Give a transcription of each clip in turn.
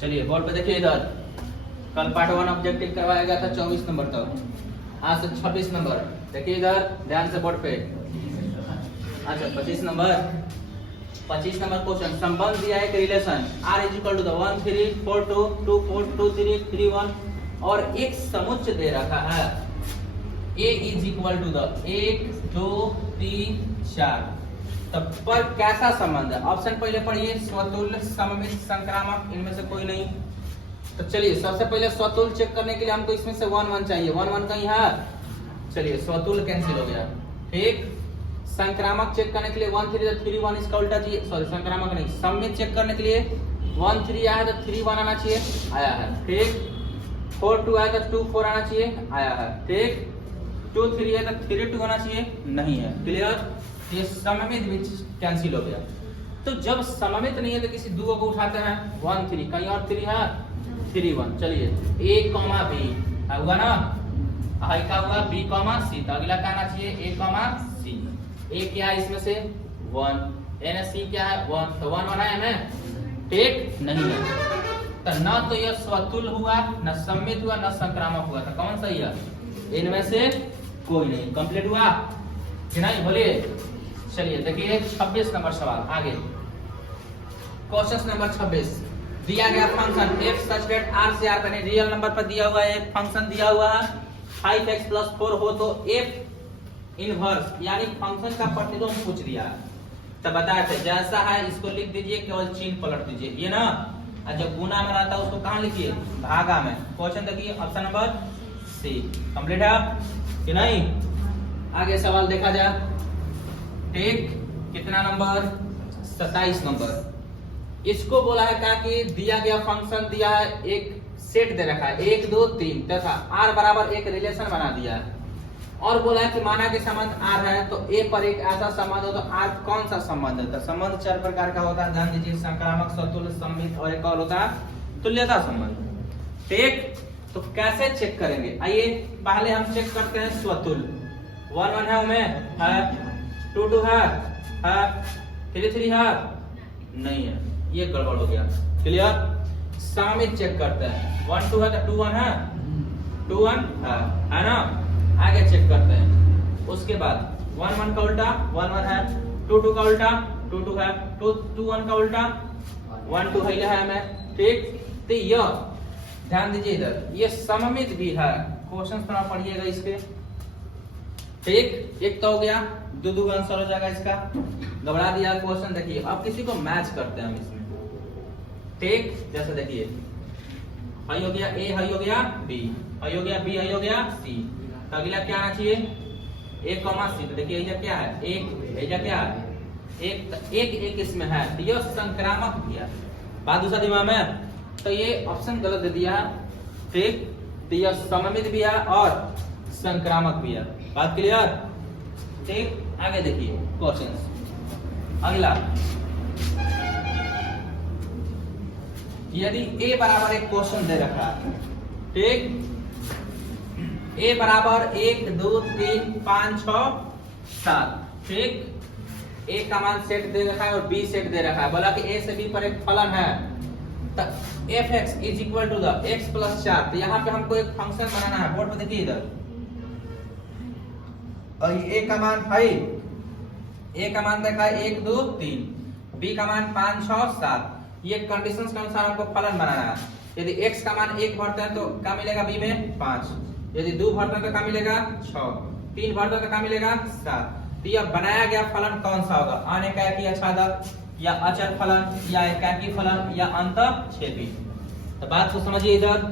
चलिए बोर्ड पे देखिए इधर, कल पार्ट 1 ऑब्जेक्टिव करवाया गया था 24 नंबर तक, आज से 26 नंबर। देखिए इधर ध्यान से बोर्ड पे। अच्छा 25 नंबर क्वेश्चन, संबंध दिया है, एक relation r is equal to the 1 3 4 2 2 4 2 3 3 1 और एक समुच्चय दे रखा है a is equal to the 1 2 3 4। तब पर कैसा संबंध है? ऑप्शन पहले पढ़िए, स्वतुल्य, सममित, संक्रामक, इनमें से कोई नहीं। तो चलिए सबसे पहले स्वतुल्य चेक करने के लिए हमको इसमें से 1 1 चाहिए, 1 1 कहीं है, चलिए स्वतुल्य कैंसिल हो गया। ठीक, संक्रामक चेक करने के लिए 1 3 3 1 इसका उल्टा चाहिए, सॉरी संक्रामक नहीं, सममित चेक करने के लिए 1 3 आया तो 3 1 आना चाहिए, आया है। ठीक, 4 2 आया तो 2 4 आना चाहिए, आया है। ठीक, 2 3 आया तो 3 2 आना चाहिए, नहीं है। क्लियर, ये सममित भी कैंसिल हो गया। तो जब सममित नहीं है तो किसी दुओ को उठाते हैं, 1 3 कहीं और 3 है, 3 1। चलिए a, b हुआ ना, आई का हुआ b, c, तो अगला क्या आना चाहिए a, c। a क्या है इसमें से 1, n c क्या है 1, तो 1 1 है ना। ठीक, नहीं है तो ना तो यह स्वतुल्य हुआ, न सममित हुआ, न संक्रामक हुआ, तो कौन सही है? इनमें से कोई नहीं। कंप्लीट हुआ कि नहीं, बोलिए। चलिए देखिए 26 नंबर सवाल आगे, क्वेश्चन नंबर 26। दिया गया function f such that r से r बने, रियल नंबर पर दिया हुआ है, फंक्शन दिया हुआ है 5x + 4 हो तो f इनवर्स यानी फंक्शन का प्रतिलोम पूछ दिया। तो बताए थे जैसा है इसको लिख दीजिए, केवल चिन्ह पलट दीजिए, ये ना। और जब गुना में रहता है उसको कहां लिखिए? भागा में। क्वेश्चन देखिए ऑप्शन नंबर सी। कंप्लीट है कि नहीं? आगे सवाल देखा जाए। ठीक, कितना नंबर? 27 नंबर। इसको बोला है क्या कि दिया गया फंक्शन दिया है, एक सेट दे रखा है 1 2 3 तथा r बराबर एक रिलेशन बना दिया है और बोला है कि माना कि संबंध r है तो a पर एक ऐसा संबंध हो तो r कौन सा संबंध है? तो संबंध 4 प्रकार का होता है, ध्यान दीजिए, संक्रामक, स्वतुल्य, सममित और एक और होता है तुल्यता संबंध। ठीक, तो कैसे चेक करेंगे? आइए पहले हम चेक करते हैं स्वतुल्य। 1 1 है उनमें, है 2 2 है 3 3 है, नहीं है, ये गड़बड़ हो गया। क्लियर, सममित चेक करते हैं। 1 2 है तो 2 1 है, 2 1 है ना। आगे चेक करते हैं, उसके बाद 1 1 का उल्टा 1 1 है, 2 2 का उल्टा 2 2 है, 2 1 का उल्टा 1 2 है हमें। ठीक, तो यह ध्यान दीजिए इधर, ये सममित भी है। क्वेश्चन थोड़ा पढ़िएगा इसके। ठीक, एक तो हो गया, दो आंसर हो जाएगा इसका, घबरा दिया क्वेश्चन। देखिए अब किसी को मैच करते हैं हम इसमें। ठीक, जैसे देखिए हाई हो गया a, हाई हो गया b, हाई हो गया b, हाई हो गया c, तो अगला क्या आना चाहिए? a, c। तो देखिए ये क्या है? एक, ये क्या है? एक इसमें है, तो ये संक्रामक भी है। बात दूसरा दिमाग में, तो ये ऑप्शन गलत दे दिया। ठीक, तो ये सममित भी है और संक्रामक भी है। बात क्लियर? ठीक, आगे देखिए क्वेश्चन अगला। यदि a बराबर एक क्वेश्चन दे रखा है, ठीक, a बराबर 1 2 3 5 6 7, ठीक, a का मान सेट दे रखा है और b सेट दे रखा है, बोला कि a से b पर एक फलन है, तो fx is equal to the x + 4। तो यहाँ पे हमको एक फंक्शन बनाना है। बोर्ड पे देखिए इधर, और a का मान है, a का मान देखा है 1 2 3, b का मान 5 6 7। ये कंडीशंस के अनुसार हमको फलन बनाना है। यदि x का मान 1 भरते हैं तो क्या मिलेगा b में? 5। यदि 2 भरते हैं तो क्या मिलेगा? 6। 3 भरते हैं तो क्या मिलेगा? 7। तो यह बनाया गया फलन कौन सा होगा? अनेकाकी आच्छादक या अचर फलन या एकाकी फलन या अंतःक्षेपी? तो बात को समझिए इधर,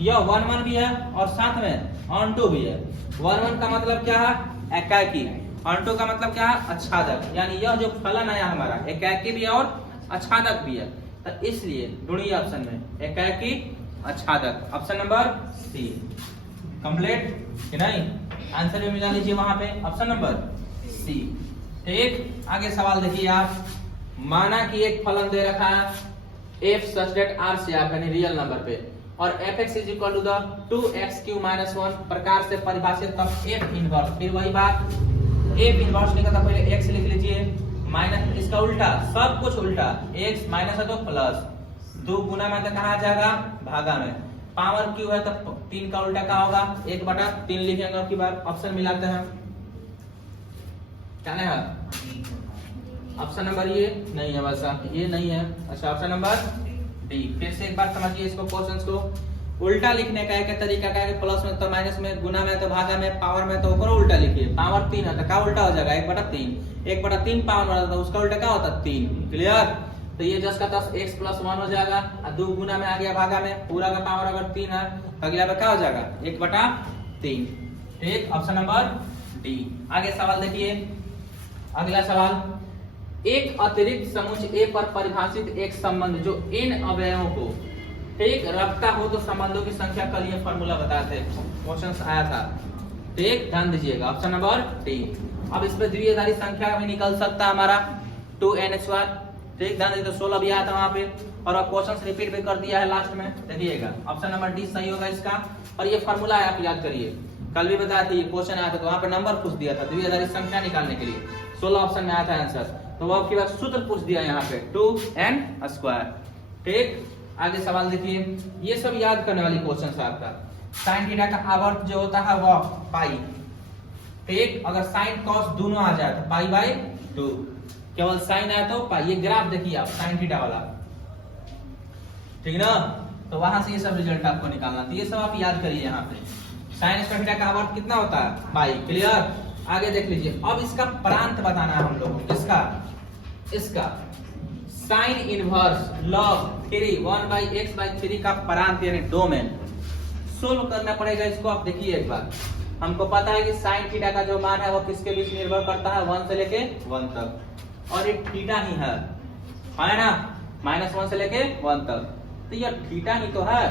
यह 1 1 भी है और साथ में ऑनटू भी है। 1 1 का मतलब क्या है? एकाकी। ऑनटू का मतलब क्या है? आच्छादक। यानी यह जो फलन आया हमारा एकाकी भी है और आच्छादक भी है, तो इसलिए ढूंढिए ऑप्शन में एकाकी आच्छादक, ऑप्शन नंबर सी। कंप्लीट कि नहीं? आंसर में मिला लीजिए वहां पे ऑप्शन नंबर सी। ठीक, आगे सवाल देखिए आप। माना कि एक फलन दे रखा है f such that r से r यानी रियल नंबर पे, और fx is equal to the 2x³ - 1 प्रकार से परिभाषित, तब f इनवर्स, फिर वही बात, f इनवर्स लिखा था पहले x लिख लीजिए, माइनस इसका उल्टा, सब कुछ उल्टा, x माइनस है तो प्लस, 2 गुना में तो कहा आ जाएगा भागा में, पावर क्यू है तो 3 का उल्टा क्या होगा 1/3 लिखेंगे। अब की बार ऑप्शन मिलाते हैं, क्या है ऑप्शन नंबर ये नहीं है, वैसा ये नहीं है। अच्छा ऑप्शन नंबर डी। फिर से एक बार समझिए इसको, क्वेश्चंस को उल्टा लिखने का एक तरीका क्या है, प्लस में तो माइनस में, गुना में तो भागा में, पावर में तो ओकरो उल्टा लिखिए। पावर 3 है तो क्या उल्टा हो जाएगा 1/3, 1/3 पावर वाला तो उसका उल्टा क्या होता है 3। क्लियर? तो ये जस्ट का 10 x + 1 हो जाएगा, और 2 गुना में आ गया भागा में, पूरा का पावर अगर 3 है अगला में क्या हो जाएगा 1/3। ठीक, ऑप्शन नंबर डी। आगे सवाल देखिए, अगला सवाल, एक अतिरिक्त समुच्चय ए पर परिभाषित एक संबंध जो इन अवयवों को ठीक रखता हो तो संबंधों की संख्या का लिए फॉर्मूला बताते हैं, क्वेश्चन आया था। ठीक, ध्यान दीजिएगा, ऑप्शन नंबर डी। अब इस पे द्विआधारी संख्या भी निकल सकता है हमारा 2n²। ठीक, ध्यान दीजिए, 16 भी आया था वहां पे, और अब क्वेश्चन रिपीट भी कर दिया है लास्ट में, देखिएगा ऑप्शन नंबर डी सही होगा इसका। और ये फॉर्मूला है, आप याद करिए, कल भी बताया था, ये क्वेश्चन आया था तो वहां पे नंबर पूछ दिया था द्विआधारी संख्या निकालने के लिए, 16 ऑप्शन में आया था आंसर। तो वो आपके पास सूत्र पूछ दिया यहाँ पे 2n²। ठीक, आगे सवाल देखिए, ये सब याद करने वाली क्वेश्चन है आपका। साइन थीटा का आवर्त जो होता है वो पाई। ठीक, अगर साइन कॉस दोनों आ जाए तो पाई/2, केवल साइन आया तो पाई। ये ग्राफ देखिए आप साइन थीटा वाला, ठीक ना, तो वहां से ये सब रिजल्ट आपको निकालना, तो ये सब आप याद करिए। यहाँ पे साइन स्क्वायर थीटा का आवर्त कितना होता है पाई। क्लियर? आगे देख लीजिए, अब इसका प्रांत बताना है हम लोगों को, इसका साइन इनवर्स log 3 1/x/3 का प्रांत यानी डोमेन सोल्व करना पड़ेगा इसको। आप देखिए एक बार, हमको पता है कि साइन थीटा का जो मान है वो किसके बीच निर्भर करता है 1 से लेके 1 तक, और ये थीटा ही है ना, -1 से लेके 1 तक, तो ये थीटा ही तो है।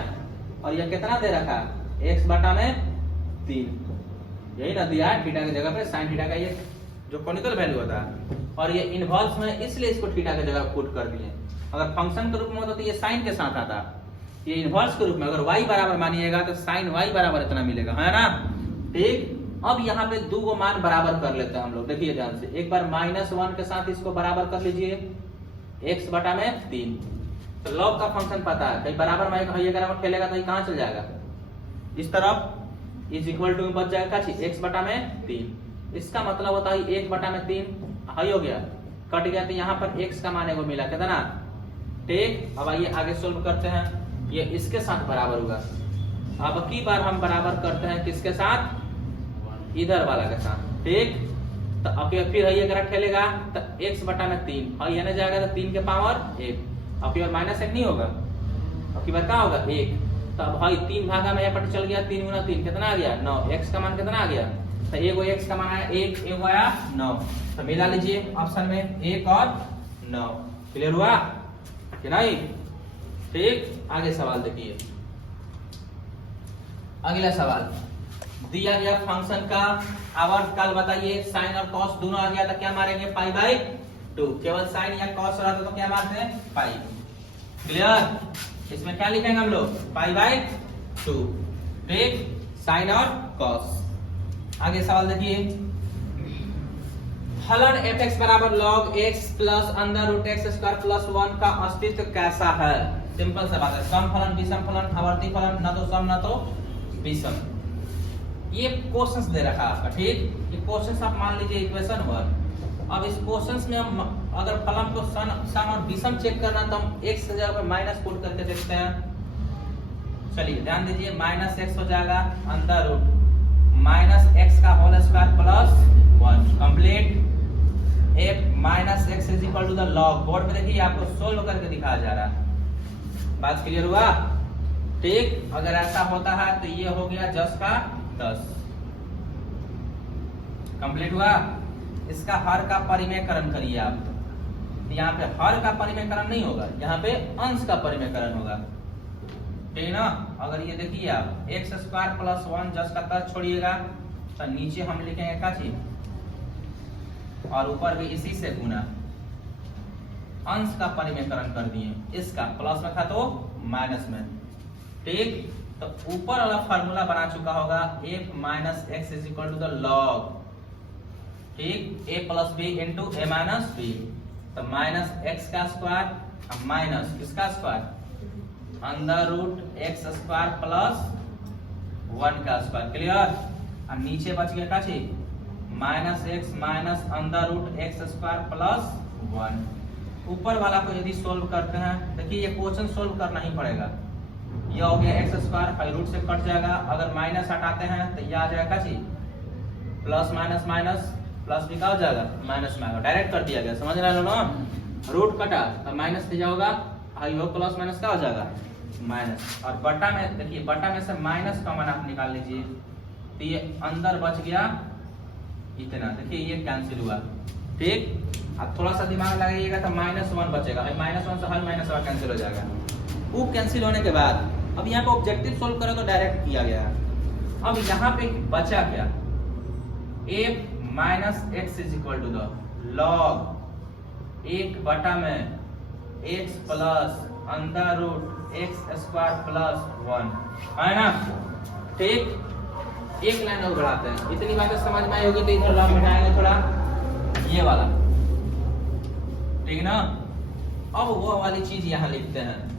और ये कितना दे रखा है x/3, यही ना दिया है, थीटा की जगह पे साइन थीटा का ये जो कोनिकल वैल्यू होता है, और ये इनवर्स में इसलिए इसको थीटा की जगह पुट कर दिए। अगर फंक्शन के रूप में होता तो ये साइन के साथ आता, ये इनवर्स के रूप में अगर y बराबर मानिएगा तो साइन y बराबर इतना मिलेगा, है ना। ठीक, अब यहाँ पे 2 को मान बराबर कर लेते हैं हम लोग, देखिए ध्यान से, एक बार -1 के साथ इसको बराबर कर लीजिए x/3। तो log का फंक्शन पता है, कहीं बराबर में खेलेगा तो ये कहाँ चल जाएगा इस तरफ, इज इक्वल टू में बच जाएगा x/3। इसका मतलब होता है 1/3 हाई हो गया, कट गया, तो यहाँ पर x का मान को मिला कितना। ठीक, अब आइए आगे सोल्व करते हैं, ये इसके साथ बराबर होगा। अब की बार हम बराबर करते हैं किसके साथ, इधर वाला के साथ। ठीक, तो अब फिर है अगर खेलेगा तो x/3 हाई आने जाएगा तो 3 के पावर 1, अब की बार -1 नहीं होगा, अब की बार क्या होगा 1। तो अब भाई 3 भागा में यहाँ पर चल गया, 3 गुना 3 कितना आ गया 9, x का मान कितना आ गया, तो एगो x का मान आया 1, एगो आया 9, तो मिला लीजिए ऑप्शन में 1 और 9। क्लियर हुआ कि नहीं? ठीक, आगे सवाल देखिए, अगला सवाल, दिया गया फंक्शन का आवर्त काल बताइए, साइन और कॉस दोनों आ गया तो क्या मारेंगे पाई/2, केवल साइन या कॉस रहता तो क्या मारते हैं पाई। क्लियर? इसमें क्या लिखेंगे हम लोग पाई/2। ठीक, साइन और कॉस। आगे सवाल देखिए, फलन f(x) बराबर log x प्लस √x² + 1 का अस्तित्व कैसा है। सिंपल सा बात है, सम फलन, विषम फलन, आवर्ती फलन, ना तो सम ना तो विषम। ये क्वेश्चंस दे रखा है आपका। ठीक, ये क्वेश्चंस आप मान लीजिए इक्वेशन 1। अब इस क्वेश्चंस में हम अगर फलन को सम और विषम चेक करना तो हम x की जगह पर माइनस पुट करके देखते हैं। चलिए ध्यान दीजिए, -x हो जाएगा अंडर रूट -x का whole square plus 1 complete f -x is equal to the log। Board पे देखिए आपको सोल्व करके दिखाया जा रहा है। बात क्लियर हुआ? ठीक, अगर ऐसा होता है तो ये हो गया 10 का 10 कंप्लीट हुआ। इसका हर का परिमेयकरण करिए आप, यहाँ पे हर का परिमेयकरण नहीं होगा, यहाँ पे अंश का परिमेयकरण होगा। ठीक ना, अगर ये देखिए आप x² + 1 10 का 10 छोड़िएगा तो नीचे हम लिखेंगे क्या चीज, और ऊपर भी इसी से गुना, अंश का परिमेयकरण कर दिए, इसका प्लस में था तो माइनस में। ठीक, तो ऊपर वाला फार्मूला बना चुका होगा f - x is equal to the log। ठीक, a + b * a - b, तो -x का स्क्वायर माइनस किसका square under root x square plus 1 का स्क्वायर। क्लियर। और नीचे बच गया का चीज minus x minus under root x square plus 1। ऊपर वाला को यदि सोल्व करते हैं, देखिए ये क्वेश्चन सोल्व करना ही पड़ेगा। ये हो गया एक्स स्क्वायर, फाइव रूट से कट जाएगा। अगर माइनस हटाते हैं तो ये आ जाएगा जी प्लस माइनस माइनस प्लस भी का हो जाएगा माइनस में आएगा। डायरेक्ट कर दिया गया, समझ रहे हो ना। रूट कटा तो माइनस से जाओगा, आई हो प्लस माइनस का हो जाएगा माइनस। और बटा में देखिए, बटा में से माइनस कॉमन आप निकाल लीजिए तो ये अंदर बच गया इतना। देखिए ये कैंसिल हुआ, ठीक। अब थोड़ा सा दिमाग लगाइएगा तो -1 बचेगा। -1 से हर -1 कैंसिल हो जाएगा। वो कैंसिल होने के बाद अब यहाँ पे ऑब्जेक्टिव सोल्व करो तो डायरेक्ट किया गया। अब यहाँ पे बचा क्या, a minus x is equal to the log 1 बटा में x plus under root x square plus 1 है ना, ठीक। एक लाइन और बढ़ाते हैं, इतनी बातें समझ में आई होगी तो इधर लॉग मिटाएंगे थोड़ा ये वाला, ठीक ना। अब वो वाली चीज यहाँ लिखते हैं।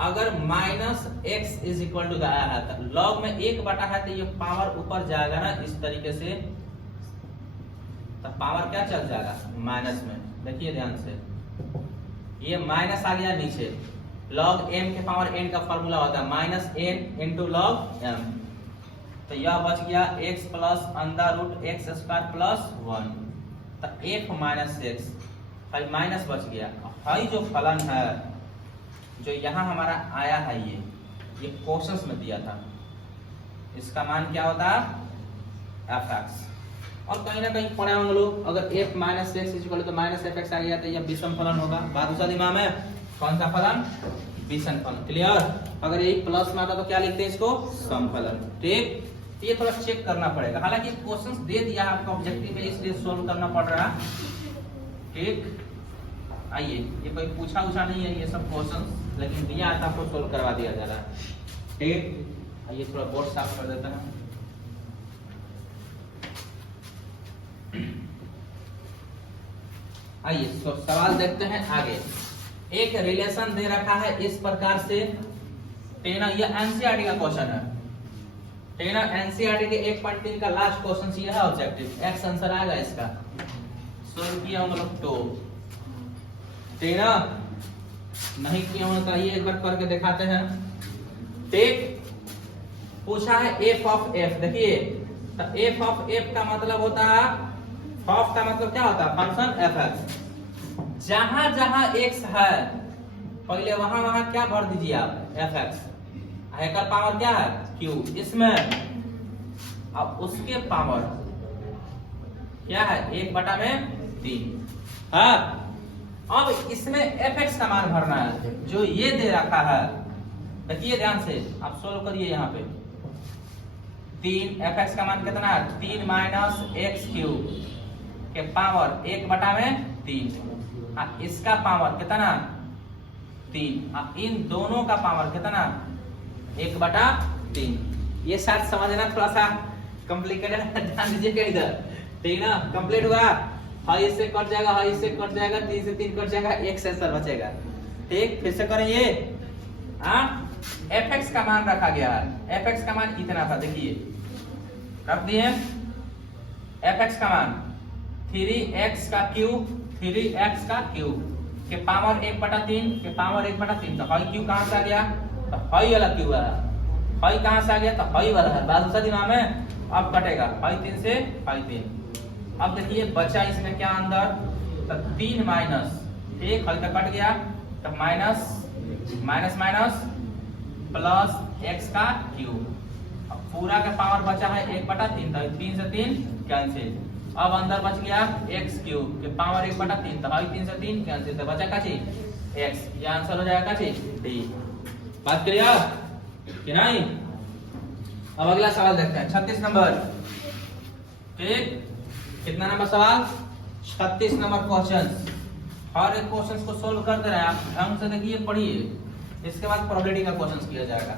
अगर minus x is equal to आया है तो लॉग में 1 बटा है तो ये पावर ऊपर जाएगा ना इस तरीके से, तो पावर क्या चल जाएगा माइनस में। देखिए ध्यान से, ये माइनस आ गया नीचे। लॉग m के पावर n का फॉर्मूला होता है minus n into log m। तो यह बच गया x plus under root x square plus 1। तो f माइनस एक्स माइनस बच गया। हाई जो फलन है जो यहाँ हमारा आया है ये क्वेश्चंस में दिया था, इसका मान क्या होता है fx। और कहीं ना कहीं पढ़े होंगे लोग, अगर f माइनस एक्स इक्वल तो माइनस fx आ गया तो यह विषम फलन होगा। बात दूसरा दिमाग में कौन सा फलन, विषम फलन। क्लियर। अगर ये प्लस में आता तो क्या लिखते हैं इसको, सम फलन, ठीक। ये थोड़ा चेक करना पड़ेगा, हालांकि क्वेश्चंस दे दिया है आपका ऑब्जेक्टिव में, इसलिए सोल्व करना पड़ रहा है, ठीक। आइए, ये कोई पूछा नहीं है ये सब क्वेश्चंस, लेकिन दिया था आपको सोल्व करवा दिया जा रहा है, ठीक। आइए थोड़ा बोर्ड साफ कर देते हैं। आइए तो सवाल देखते हैं आगे। एक रिलेशन दे रखा है इस प्रकार से, टेना, ये एनसीईआरटी का क्वेश्चन है। टेना एनसीईआरटी के 1.3 का लास्ट क्वेश्चन ये है ऑब्जेक्टिव, एक्स आंसर आएगा इसका। सोल्व किया हम लोग तो टेना नहीं किया होना चाहिए, एक बार करके दिखाते हैं, ठीक। पूछा है f ऑफ f। देखिए तो f ऑफ f का मतलब होता है, ऑफ का मतलब क्या होता है, फंक्शन fx। जहां जहां x है पहले वहां वहां क्या भर दीजिए आप, fx। का पावर क्या है q, इसमें अब उसके पावर क्या है 1 बटा में 3। हाँ, अब इसमें fx का मान भरना है जो ये दे रखा है। देखिए ध्यान से, आप सोल्व करिए। यहाँ पे 3 fx का मान कितना है, 3 माइनस एक्स क्यूब के पावर 1 बटा में 3। इसका पावर कितना 3, इन दोनों का पावर कितना 1 बटा 3। ये शायद समझना थोड़ा सा कॉम्प्लिकेटेड है, ध्यान दीजिएगा इधर, ठीक ना। कंप्लीट हुआ, हाई से कट जाएगा, हाई से कट जाएगा, 3 से 3 कट जाएगा, एक से आंसर बचेगा, ठीक। फिर से करें ये, fx का मान रखा गया है। fx का मान कितना था, देखिए रख दिए। fx का मान 3x का क्यूब, 3x का क्यूब के पावर 1 बटा 3 के पावर 1 बटा 3। तो हाई क्यूब कहां से आ गया, तो हाई वाला क्यूब है। हाई कहां से आ गया, तो हाई वाला है। बात दूसरा दिमाग में, अब कटेगा हाई 3 से हाई 3। अब देखिए बचा इसमें क्या अंदर, तो 3 माइनस 1, हाई तक कट गया तो minus minus minus plus x का क्यूब। अब पूरा का पावर बचा है 1 बटा 3, तो 3 से 3 कैंसिल। अब अंदर बच गया एक्स क्यूब के पावर 1 बटा 3, तो 3 से 3 कैंसिल, तो बचा का चीज एक्स। ये आंसर हो जाएगा चीज डी। बात क्लियर कि नहीं। अब अगला सवाल देखते हैं, 36 नंबर, ठीक। कितना नंबर सवाल, 36 नंबर क्वेश्चन। हर एक क्वेश्चन को सोल्व करते रहे आप, ढंग से देखिए, पढ़िए, इसके बाद प्रोबेबिलिटी का क्वेश्चन किया जाएगा।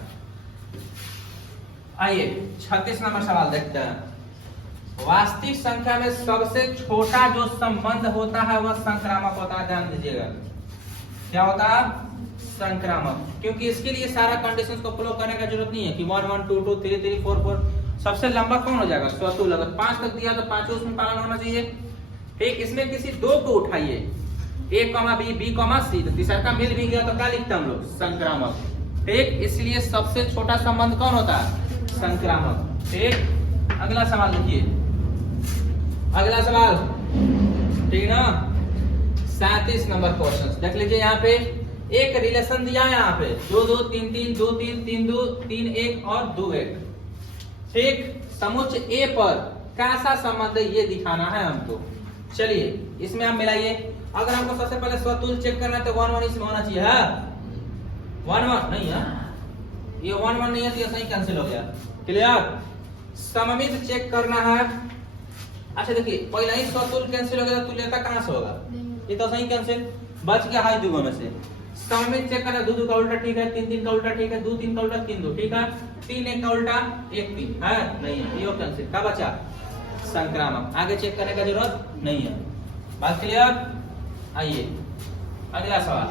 आइए 36 नंबर सवाल देखते हैं। वास्तविक संख्या में सबसे छोटा जो संबंध होता है वह संक्रामक होता है। ध्यान दीजिएगा, क्या होता है, संक्रामक, क्योंकि इसके लिए सारा कंडीशंस को फॉलो करने का जरूरत नहीं है कि 1 1 2 2 3 3 4 4। सबसे लंबा कौन हो जाएगा? स्वतुल। अगर 5 तक दिया तो पांचों उसमें पालन होना चाहिए। ठीक, इसमें किसी दो को उठाइए, ए कॉमा बी, बी कॉमा सी, तो तीसरा का मिल भी गया तो क्या लिखते हैं हम लोग? संक्रामक। ठीक, इसलिए सबसे छोटा संबंध कौन होता है? संक्रामक। ठीक, अगला सवाल देखिए, अगला सवाल, ठीक ना, 37 नंबर क्वेश्चन देख लीजिए। यहाँ पे एक रिलेशन दिया है, यहाँ पे 2 2 3 3 2 3 3 2 3 1 और 2 1। ठीक, समुच्च ए पर कैसा संबंध है ये दिखाना है हमको। चलिए इसमें हम मिलाइए। अगर हमको सबसे पहले स्वतुल चेक करना है तो 1 1 इसमें होना चाहिए है, 1 1 नहीं है, ये 1 1 नहीं है तो ये सही कैंसिल हो गया। क्लियर? सममित चेक करना है। अच्छा देखिए, पहले ही स्वतुल कैंसिल हो गया तो तुल्यता कहां से होगा? ये तो सही कैंसिल बच गया है दुगो में से। सममित चेक करना, 2 2 का उल्टा ठीक है, 3 3 का उल्टा ठीक है, 2 3 का उल्टा 3 2 ठीक है, 3 1 का उल्टा 1 3 है, नहीं है, ये कैंसिल। क्या बचा? संक्रामक। आगे चेक करने का जरूरत नहीं है। बात क्लियर? आइए अगला सवाल।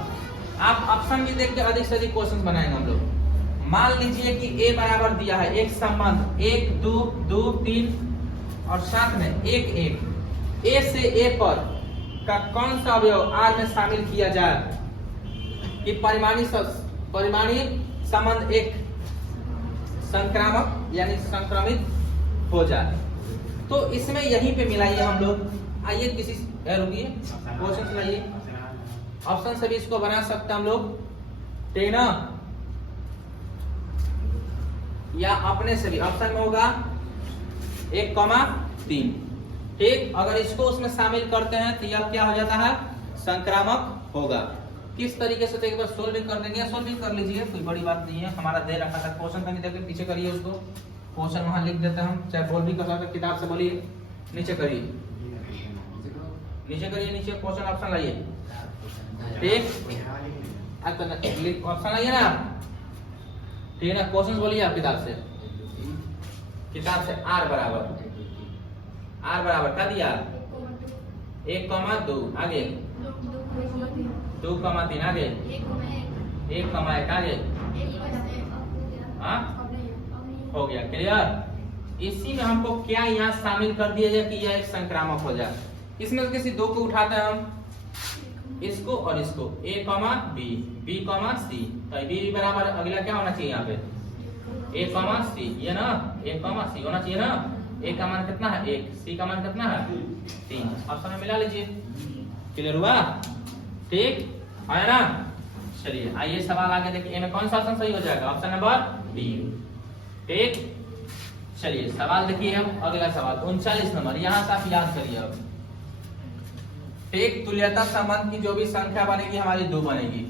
आप ऑप्शन भी देख के अधिक से अधिक क्वेश्चन बनाएंगे हम लोग। मान लीजिए कि ए बराबर दिया है, एक संबंध 1 2 2 3 और साथ में 1 1। ए से ए पर का कौन सा अवयव आर में शामिल किया जाए कि परिमाणी संबंध एक संक्रामक यानी संक्रमित हो जाए? तो इसमें यहीं पे मिलाइए हम लोग। आइए किसी रुकिए, क्वेश्चन लाइए, ऑप्शन से भी इसको बना सकते हैं हम लोग, ठीक ना, या अपने से भी। ऑप्शन में होगा 1,3। ठीक, अगर इसको उसमें शामिल करते हैं तो यह क्या हो जाता है? संक्रामक होगा। किस तरीके से तो एक बार सोल्व भी कर देंगे, सोल्व भी कर लीजिए, कोई बड़ी बात नहीं है। हमारा दे रखा था क्वेश्चन, कहीं देखिए पीछे करिए उसको, क्वेश्चन वहां लिख देते हैं हम, चाहे बोल भी कर सकते, किताब से बोलिए, नीचे करिए, नीचे करिए, नीचे क्वेश्चन ऑप्शन लाइए। ठीक, ऑप्शन लाइए ना, ठीक है ना, क्वेश्चन बोलिए आप किताब से, किताब से। आर बराबर क्या दिया? 1,2 आगे, 2,3 आगे, 1,1 आगे, हाँ हो गया। क्लियर? इसी में हमको क्या यहाँ शामिल कर दिया जाए कि यह एक संक्रामक हो जाए। इसमें से किसी दो को उठाते हैं हम, इसको और इसको, A, B, B, C, तो B बराबर अगला क्या होना चाहिए यहाँ पे? A, C, ये ना, A, C होना चाहिए ना। A का मान कितना है? 1, C का मान कितना है? 3। ऑप्शन में मिला लीजिए। क्लियर हुआ? ठीक आया ना? चलिए आइए सवाल आगे देखिए, ए में कौन सा ऑप्शन सही हो जाएगा? Option number D. ठीक, चलिए सवाल देखिए हम, अगला सवाल 39 नंबर, यहाँ से आप याद करिए अब। ठीक, तुल्यता संबंध की जो भी संख्या बनेगी हमारी 2 बनेगी,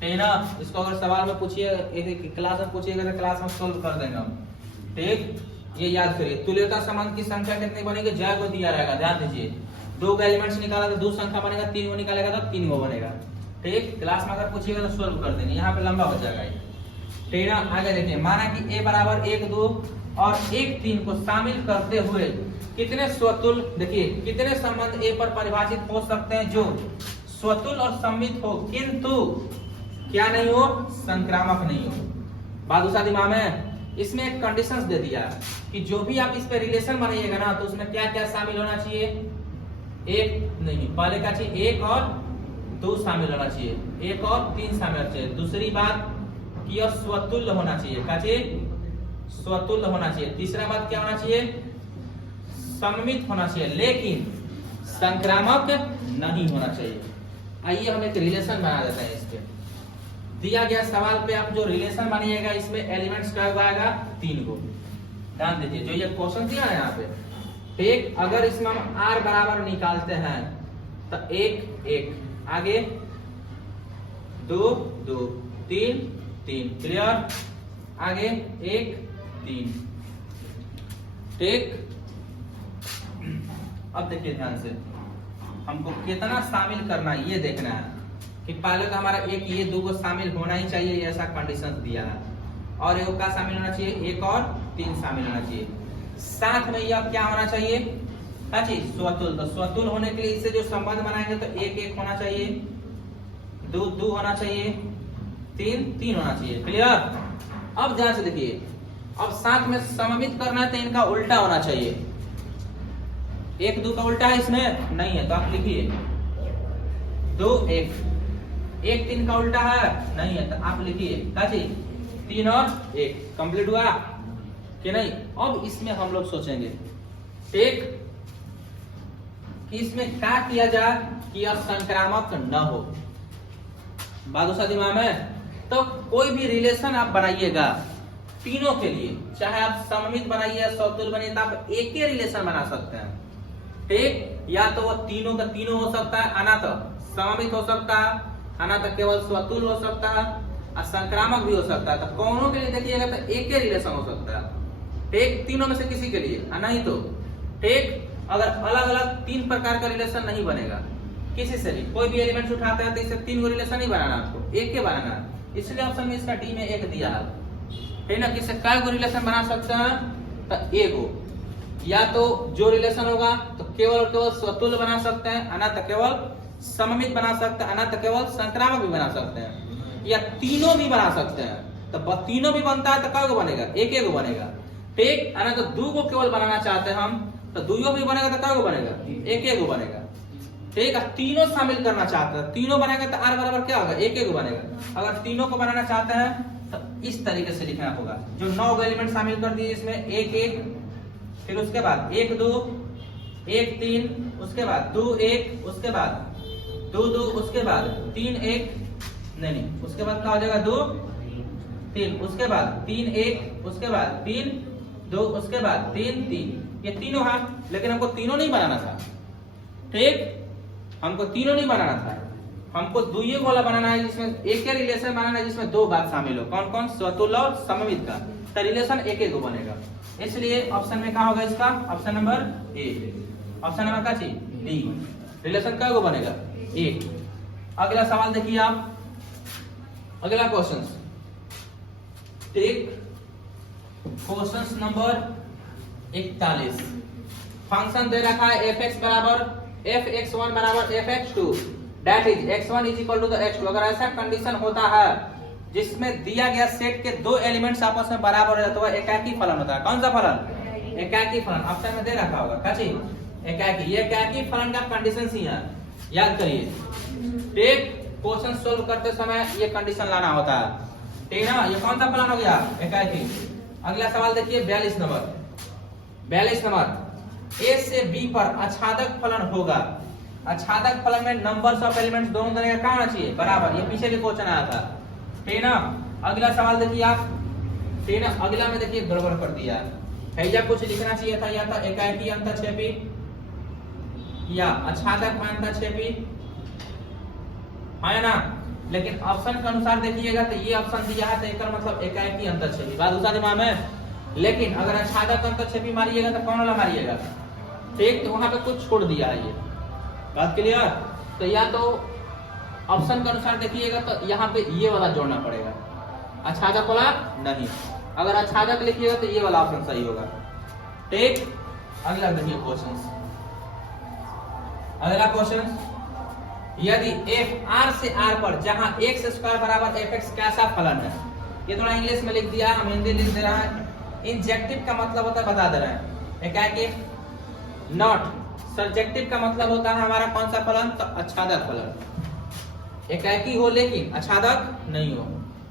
ठीक ना। इसको अगर सवाल में पूछिए, क्लास में पूछिएगा तो क्लास में सोल्व कर देंगे हम। ठीक, ये याद करिए, तुल्यता संबंध की संख्या कितनी बनेगी? जय को दिया रहेगा, ध्यान दीजिए। 2 एलिमेंट्स निकाला तो 2 संख्या बनेगा, 3 को निकालेगा तो 3 को बनेगा। ठीक, क्लास में अगर पूछिएगा तो सोल्व कर देंगे, यहाँ पे लंबा हो जाएगा ये। ठीक ना, आगे देखिए, माना कि ए बराबर 1 2 और 1 3 को शामिल करते हुए कितने स्वतुल, देखिए कितने संबंध ए पर परिभाषित हो सकते हैं जो स्वतुल और सम्मित हो किंतु क्या नहीं हो? संक्रामक नहीं हो। बात दूसरा दिमाग में, इसमें एक कंडीशंस दे दिया कि जो भी आप इस पे रिलेशन बनाइएगा ना तो उसमें क्या क्या शामिल होना चाहिए? एक नहीं, पहले क्या चाहिए? 1 और 2 शामिल होना चाहिए, 1 और 3 शामिल होना चाहिए। दूसरी बात कि यह स्वतुल्य होना चाहिए, क्या चाहिए? स्वतुल्य होना चाहिए। तीसरा बात क्या होना चाहिए? सममित होना चाहिए, लेकिन संक्रामक नहीं होना चाहिए। आइए हम एक रिलेशन बना देते हैं। इस पे दिया गया सवाल पे आप जो रिलेशन बनाइएगा इसमें एलिमेंट्स क्या आएगा? 3 को। ध्यान दीजिए, जो ये क्वेश्चन दिया है यहाँ पे, ठीक, अगर इसमें हम r बराबर निकालते हैं तो 1 1 आगे 2 2 3 3, क्लियर? आगे 1 3। ठीक, अब देखिए ध्यान से, हमको कितना शामिल करना है ये देखना है कि पहले तो हमारा 1 ये 2 को शामिल होना ही चाहिए, ऐसा कंडीशन दिया है। और एक का शामिल होना चाहिए? 1 और 3 शामिल होना चाहिए। साथ में यह क्या होना चाहिए? क्या चीज? स्वतुल। तो स्वतुल होने के लिए इससे जो संबंध बनाएंगे तो 1 1 होना चाहिए, 2 2 होना चाहिए, 3 होना चाहिए। क्लियर? अब ध्यान से देखिए, अब साथ में सममित करना है तो इनका उल्टा होना चाहिए। 1 2 का उल्टा है इसमें नहीं है, तो आप लिखिए 2 1। 1 3 का उल्टा है नहीं है, तो आप लिखिए क्या चीज 3 और 1। कंप्लीट हुआ कि नहीं? अब इसमें हम लोग सोचेंगे ठीक कि इसमें क्या किया जाए कि यह संक्रामक न हो। बात उसा दिमाग में, तो कोई भी रिलेशन आप बनाइएगा तीनों के लिए, चाहे आप सममित बनाइए सौतुल्य बनाइए, तो आप एक ही रिलेशन बना सकते हैं ठीक। या तो वो तीनों का तीनों हो सकता है, अना तो सममित हो सकता है, अना तो केवल स्वतुल्य हो सकता है, और संक्रामक भी हो सकता है। तो कौनों के लिए देखिएगा तो एक ही रिलेशन हो सकता है ठीक, तीनों में से किसी के लिए, नहीं तो ठीक। अगर अलग अलग 3 प्रकार का रिलेशन नहीं बनेगा किसी से भी, कोई भी एलिमेंट उठाते हैं तो इससे 3 गो रिलेशन नहीं बनाना, आपको एक ही बनाना है। इसलिए ऑप्शन में इसका डी में 1 दिया है ठीक ना। किससे काय गो रिलेशन बना सकते हैं? तो एगो, या तो जो रिलेशन होगा तो केवल और केवल स्वतुल्य बना सकते हैं, अना तो केवल सममित बना सकते हैं, अना तो केवल संक्रामक भी बना सकते हैं, या तीनों भी बना सकते हैं। तो तीनों भी बनता है तो काय गो बनेगा? एक गो बनेगा ठीक। अना तो 2 गो केवल बनाना चाहते हैं हम, तो 2 भी बनेगा तो काय गो बनेगा? एक गो बनेगा ठीक है। तीनों शामिल करना चाहते हैं, तीनों बनेगा तो आर बराबर क्या होगा? एक गो बनेगा। अगर तीनों को बनाना चाहते हैं तो इस तरीके से लिखना होगा, जो 9 एलिमेंट शामिल कर दिए इसमें 1 1, फिर उसके बाद 1 2 1 3, उसके बाद 2 1, उसके बाद 2 2, उसके बाद 3 1, नहीं उसके बाद क्या हो जाएगा 2 3, उसके बाद 3 1, उसके बाद 3 2, उसके बाद 3 3। ये तीनों है, लेकिन हमको तीनों नहीं बनाना था ठीक, हमको तीनों नहीं बनाना था, हमको 2 वाला बनाना है जिसमें एक ही रिलेशन बनाना है जिसमें 2 बात शामिल हो। कौन कौन? स्वतुल्य और सममित का, तो रिलेशन एक गो बनेगा। इसलिए ऑप्शन में क्या होगा इसका? Option number A. Option number क्या चीज? डी। रिलेशन क्या गो बनेगा? 1। अगला सवाल देखिए आप, अगला क्वेश्चन ठीक, क्वेश्चन नंबर 41। फंक्शन दे रखा है fx बराबर fx1 बराबर fx2 that is x1 is equal to the x2। अगर ऐसा कंडीशन होता है जिसमें दिया गया सेट के 2 एलिमेंट्स आपस में बराबर हो तो वह एकाकी फलन होता है। कौन सा फलन? एकाकी फलन। ऑप्शन में दे रखा होगा क्या चीज? एकाकी। ये एकाकी फलन का कंडीशन ही है, याद करिए ठीक। क्वेश्चन सोल्व करते समय ये कंडीशन लाना होता है ठीक ना। ये कौन सा फलन हो गया? एकाकी। अगला सवाल देखिए 42 नंबर। 42 नंबर, ए से बी पर आच्छादक फलन होगा। आच्छादक फलन में नंबर्स ऑफ एलिमेंट्स दोनों तरह का क्या होना चाहिए? बराबर। ये पीछे भी क्वेश्चन आया था ठीक ना। अगला सवाल देखिए आप ठीक ना। अगला में देखिए गड़बड़ कर दिया है, या कुछ लिखना चाहिए था, या था एकाकी अंतःक्षेपी या आच्छादक अंतःक्षेपी है ना। लेकिन ऑप्शन के अनुसार देखिएगा तो ये ऑप्शन दिया है तो इसका मतलब एकाकी अंतःक्षेपी। बात दूसरा दिमाग में। लेकिन अगर आच्छादक अंतःक्षेपी मारिएगा तो कौन वाला मारिएगा ठीक, तो वहां पे कुछ छोड़ दिया है ये बात क्लियर। तो या तो ऑप्शन के अनुसार देखिएगा तो यहाँ पे ये वाला जोड़ना पड़ेगा, आच्छादक वाला नहीं। अगर आच्छादक लिखिएगा तो ये वाला ऑप्शन सही होगा ठीक। अगला देखिए क्वेश्चन, अगला क्वेश्चन, यदि f r से r पर जहां x² बराबर fx कैसा फलन है। ये थोड़ा इंग्लिश में लिख दिया, हम हिंदी लिख दे रहा है। इंजेक्टिव का मतलब होता है बता दे रहे हैं, एकाकी। नॉट सब्जेक्टिव का मतलब होता है हमारा कौन सा फलन? तो आच्छादक फलन। एकाकी हो लेकिन आच्छादक नहीं हो,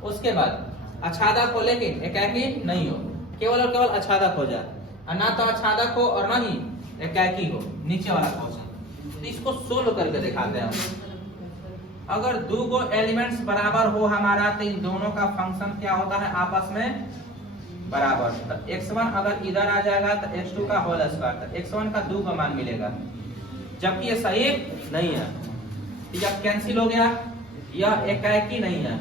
उसके बाद आच्छादक हो लेकिन एकाकी नहीं हो, केवल और केवल आच्छादक हो जाए, ना तो आच्छादक हो और ना ही एकाकी हो। नीचे वाला क्वेश्चन, तो इसको सोल्व करके दिखाते हैं हम। अगर 2 गो एलिमेंट्स बराबर हो हमारा तो इन दोनों का फंक्शन क्या होता है? आपस में बराबर। तो x1 अगर इधर आ जाएगा तो x2 का होल स्क्वायर, तो x1 का 2 का मान मिलेगा, जबकि ये सही नहीं है। यह कैंसिल हो गया, यह एकाकी नहीं है।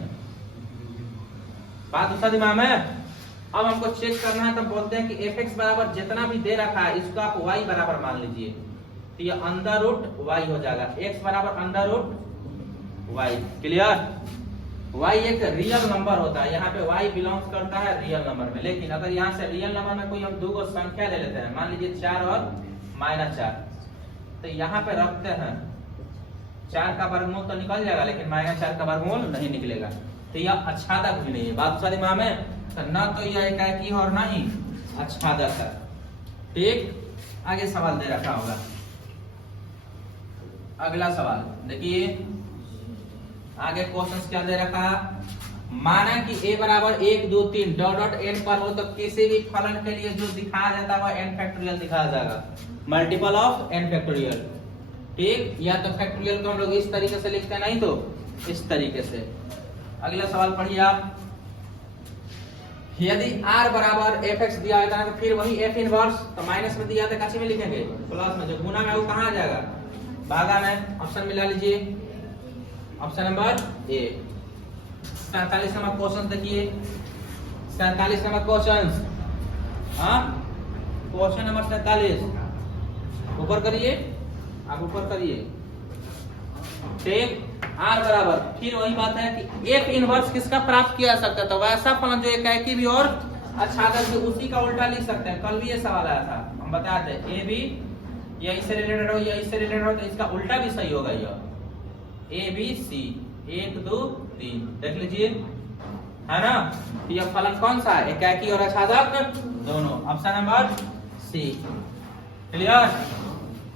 बात दूसरा दिमाग में। अब हमको चेक करना है तो बोलते हैं कि fx बराबर जितना भी दे रखा है इसको आप y बराबर मान लीजिए, तो ये अंडर रूट y हो जाएगा। x बराबर under root y। Clear? y एक रियल नंबर होता है, यहाँ पे y बिलोंग्स करता है रियल नंबर में। लेकिन अगर यहाँ से रियल नंबर में कोई हम 2 को संख्या ले लेते हैं, मान लीजिए 4 और -4, तो यहाँ पे रखते हैं 4 का वर्गमूल तो निकल जाएगा, लेकिन -4 का वर्गमूल नहीं निकलेगा तो यह आच्छादक भी नहीं है। बात सारी माँ में तो न तो यह एकाकी और ना ही आच्छादक है। ठीक, आगे सवाल दे रखा होगा। अगला सवाल देखिए, आगे क्वेश्चन क्या दे रखा, माना कि a बराबर 1 2 3 डॉट डॉट n पर हो तो किसी भी फलन के लिए जो दिखाया जाता है n फैक्टोरियल दिखाया जाएगा, मल्टीपल ऑफ n फैक्टोरियल। ठीक, या तो फैक्टोरियल को हम लोग इस तरीके से लिखते हैं, नहीं तो इस तरीके से। अगला सवाल पढ़िए आप, यदि r बराबर fx दिया है तो फिर वही f इनवर्स, तो माइनस में दिया था कैसे में लिखेंगे, प्लस में। जो गुना में वो कहां आ जाएगा, भागा में। ऑप्शन मिला लीजिए, option number A. 47 number question देखिए, 47 नंबर क्वेश्चन, हाँ क्वेश्चन नंबर 47 ऊपर करिए, आप ऊपर करिए। ठीक, r बराबर फिर वही बात है कि f इनवर्स किसका प्राप्त किया जा सकता है, तो वैसा फलन जो एकाकी भी और आच्छादक भी, उसी का उल्टा लिख सकते हैं। कल भी ये सवाल आया था, हम बता दें ए बी या इससे रिलेटेड हो या इससे रिलेटेड हो तो इसका उल्टा भी सही होगा। यह ए बी सी 1 2 3 देख लीजिए, है ना। तो यह फलन कौन सा है, एकाकी और आच्छादक दोनों। Option number C. क्लियर।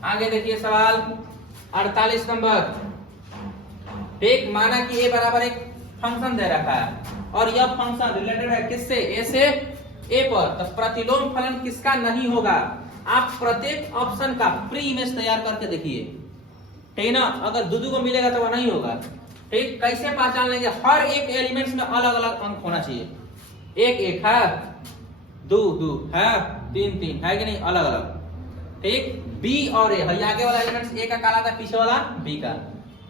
आगे देखिए सवाल 48 नंबर। ठीक, माना कि a बराबर एक फंक्शन दे रखा है और यह फंक्शन रिलेटेड है किससे, a से a पर, तो प्रतिलोम फलन किसका नहीं होगा। आप प्रत्येक ऑप्शन का प्री इमेज तैयार करके देखिए, ठीक ना। अगर दो को मिलेगा तो वह नहीं होगा। ठीक, कैसे पहचान लेंगे, हर एक एलिमेंट्स में अलग अलग अंक होना चाहिए। एक एक है, दो दो है, तीन तीन है कि नहीं, अलग अलग। ठीक, बी और ए है, आगे वाला एलिमेंट्स ए का काला था, पीछे वाला बी का।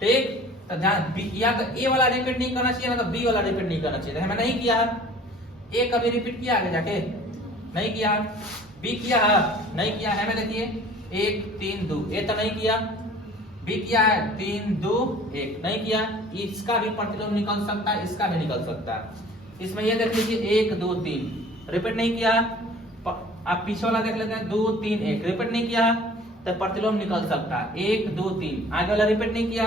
ठीक, तो ध्यान, या तो ए वाला रिपीट नहीं करना चाहिए ना तो बी वाला रिपीट नहीं करना चाहिए। हमें नहीं किया है, ए कभी रिपीट किया आगे जाके नहीं किया, बी किया है नहीं किया है। हमें देखिए 1 3 2 ए तो नहीं किया, बी किया है 3 2 1 नहीं किया। इसका भी प्रतिलोम निकल सकता है, इसका भी निकल सकता है। इसमें ये देख लीजिए 1 2 3 रिपीट नहीं किया। आप पीछे वाला देख लेते हैं 2 3 1 रिपीट नहीं किया तो प्रतिलोम निकल सकता है 1 2 3। आगे वाला रिपीट नहीं किया,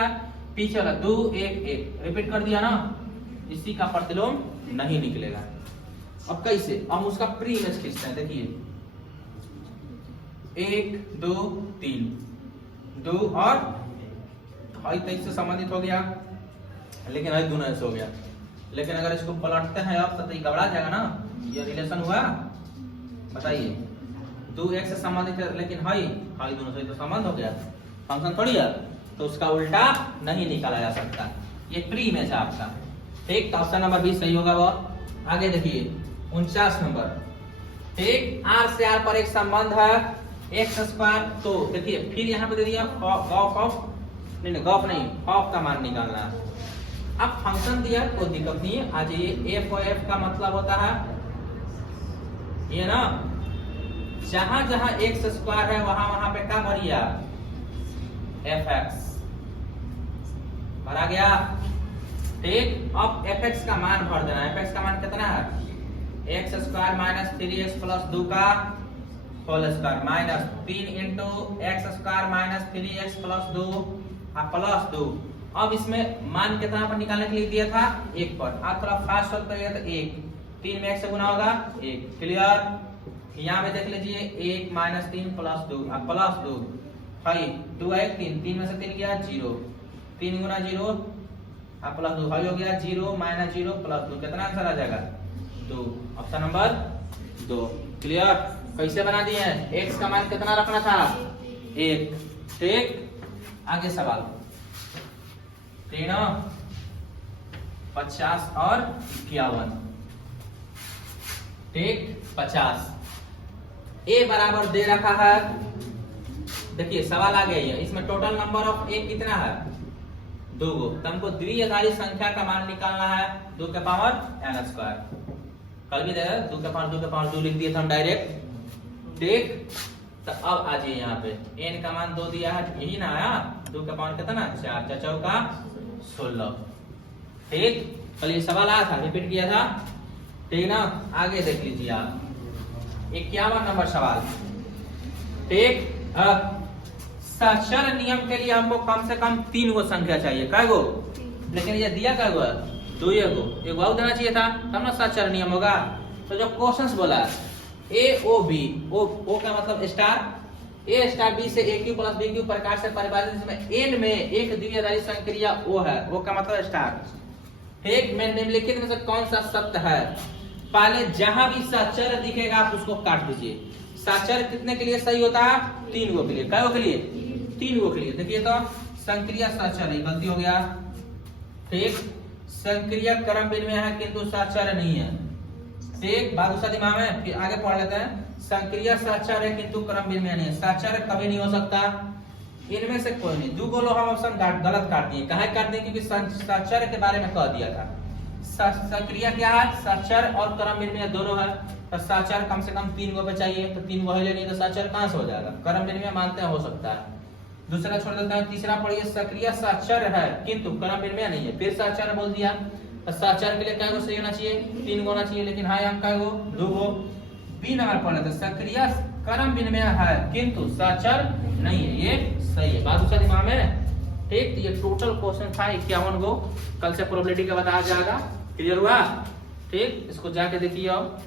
पीछे वाला 2 1 1 रिपीट कर दिया ना, इसी का प्रतिलोम नहीं निकलेगा। अब कैसे, हम उसका प्री इमेज खींचते हैं। देखिए 1 2 3 2 और हाई 23 से संबंधित हो गया, लेकिन हाई 2 से हो गया। लेकिन अगर इसको पलटते हैं आप तो ये घबरा जाएगा ना, ये रिलेशन हुआ, बताइए 2x से संबंधित है लेकिन हाई हाई दोनों से तो संबंध हो गया, फंक्शन थोड़ी है, तो उसका उल्टा नहीं निकाला जा सकता। ये प्री इमेज है आपका। ठीक, तो ऑप्शन नंबर 20 सही होगा। वो आगे देखिए 49 नंबर। ठीक, r से r पर एक संबंध है x², तो देखिए फिर यहाँ पे दे दिया गॉफ नहीं ऑफ का मान निकालना है। अब फंक्शन दिया कोई दिक्कत नहीं है, आ जाइए। f और f का मतलब होता है ये ना, जहां जहां x² है वहां वहां पे क्या भरिया, fx भरा गया। ठीक, अब fx का मान भर देना। fx का मान कितना है, x² माइनस 3x प्लस 2 का whole square minus 3 into x² minus 3x plus 2 plus 2। अब इसमें मान कितना पर निकालने के लिए दिया था, 1 पर। आप थोड़ा फास्ट सॉल्व करिएगा तो 1 3 में 1 से गुना होगा 1। क्लियर। यहाँ में देख लीजिए 1 माइनस 3 प्लस 2 प्लस 2 है 2 1 3 3 में से 3 गया 0, 3 गुना 0 प्लस 2 है हो गया 0 माइनस 0 प्लस 2। कितना आंसर आ जाएगा 2। Option number 2। क्लियर। कैसे बना दिए हैं, x का मान कितना रखना था 1। ठीक, आगे सवाल 3 50 और 51। ठीक, 50 a बराबर दे रखा है। देखिए सवाल आ गया है, इसमें टोटल नंबर ऑफ a कितना है 2 गो, तो हमको द्विआधारी संख्या का मान निकालना है 2 के पावर n²। कल भी देखा 2 के पावर 2 लिख दिए थे हम डायरेक्ट। ठीक, तो अब आ जाइए यहाँ पे n का मान 2 दिया है, यही ना आया 2 का पावर कितना 4 4 चौका 16। ठीक, कल ये सवाल आया था, रिपीट किया था। ठीक ना, आगे देख लीजिए आप 51 नंबर सवाल। ठीक, सचर नियम के लिए हमको कम से कम 3 गो संख्या चाहिए। कै गो, लेकिन ये दिया कै गो, 2 गो, एक वाव देना चाहिए था, तब ना साक्षर नियम होगा। तो जो क्वेश्चंस बोला ए ओ बी, ओ का मतलब स्टार, ए स्टार बी से ए क्यू प्लस बी क्यू प्रकार से परिभाषित, जिसमें एन में एक द्विआधारी संक्रिया ओ है, ओ का मतलब स्टार। एक में निम्नलिखित में से कौन सा सत्य है? पहले जहां भी साक्षर दिखेगा आप उसको काट दीजिए। साक्षर कितने के लिए सही होता है? 3 गो के लिए। क्या के लिए? 3 गो के लिए। देखिए तो संक्रिया साक्षर है, गलती हो गया। ठीक, संक्रिया क्रम विनिमय है किंतु साक्षर नहीं है। ठीक, बात दूसरा दिमाग में, फिर आगे पढ़ लेते हैं। संक्रिया साक्षर है किंतु क्रम विनिमय नहीं है। साक्षर कभी नहीं हो सकता, इनमें से कोई नहीं। 2 गो हम ऑप्शन गलत काट दिए। कहा काट दिए? क्योंकि साक्षर के बारे में कह दिया था। संक्रिया क्या है? साक्षर और क्रम विनिमय दोनों है। तो साक्षर कम से कम 3 गो पे चाहिए, तो 3 गो है, नहीं तो साक्षर कहां से हो जाएगा? क्रम विनिमय मानते हैं हो सकता है। दूसरा छोड़ देते हैं। तीसरा पढ़िए, सक्रिय साक्षर है किंतु क्रम विनिमय नहीं है। फिर साक्षर बोल दिया, तो साक्षर के लिए क्या सही होना चाहिए? 3 गो होना चाहिए, लेकिन हाँ यहाँ क्या गो? 2 गो। बी नंबर पढ़ लेते, सक्रिय क्रम विनिमय है किंतु साक्षर नहीं है, ये सही है। बात दूसरा दिमाग में। ठीक, तो ये टोटल क्वेश्चन था 51 गो। कल से प्रोबेबिलिटी का बताया जाएगा। क्लियर हुआ? ठीक, इसको जाके देखिए अब।